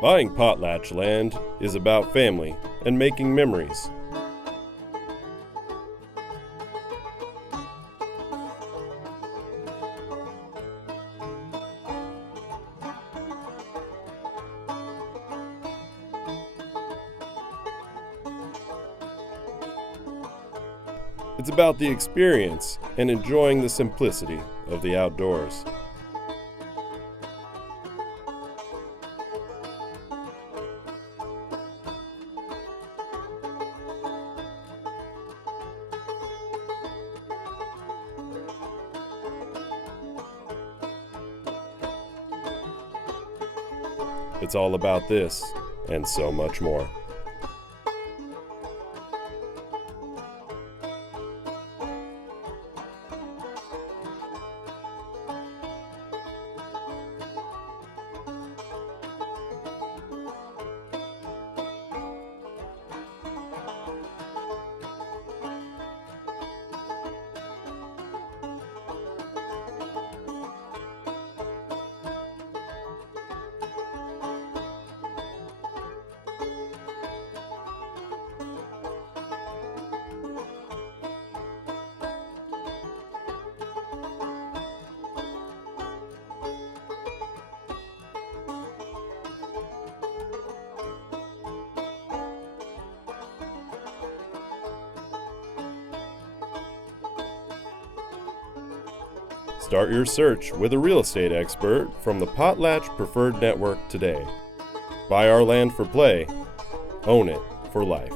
Buying potlatch land is about family and making memories. It's about the experience and enjoying the simplicity of the outdoors. It's all about this and so much more. Start your search with a real estate expert from the Potlatch Preferred Network today. Buy our land for play, own it for life.